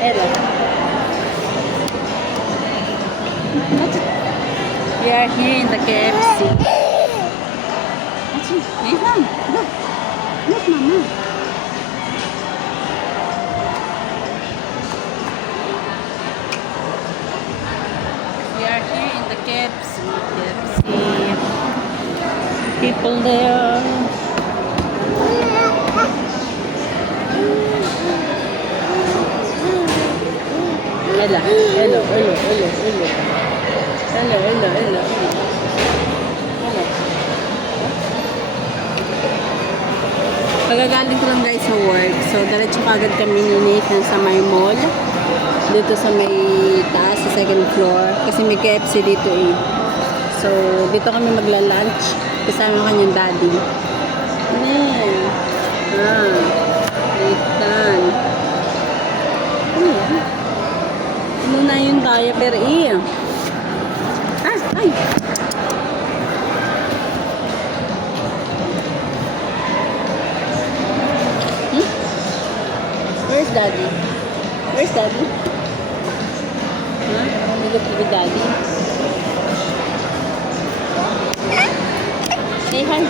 Ella. We are here in the KFC. Ethan, look. Look, Mama. We are here in the KFC. People there. Ella, hello. Hello. Pagagaling ko lang guys sa work. So, diretso kagad kami ni Nathan sa may mall. Dito sa may taas, sa second floor. Kasi may KFC dito eh. So, dito kami magla-lunch. Kasama kanyang daddy. Nathan. Ano na yung diaper eh. Ay! Where's daddy? Where's daddy? Huh? You look with daddy? Say hi.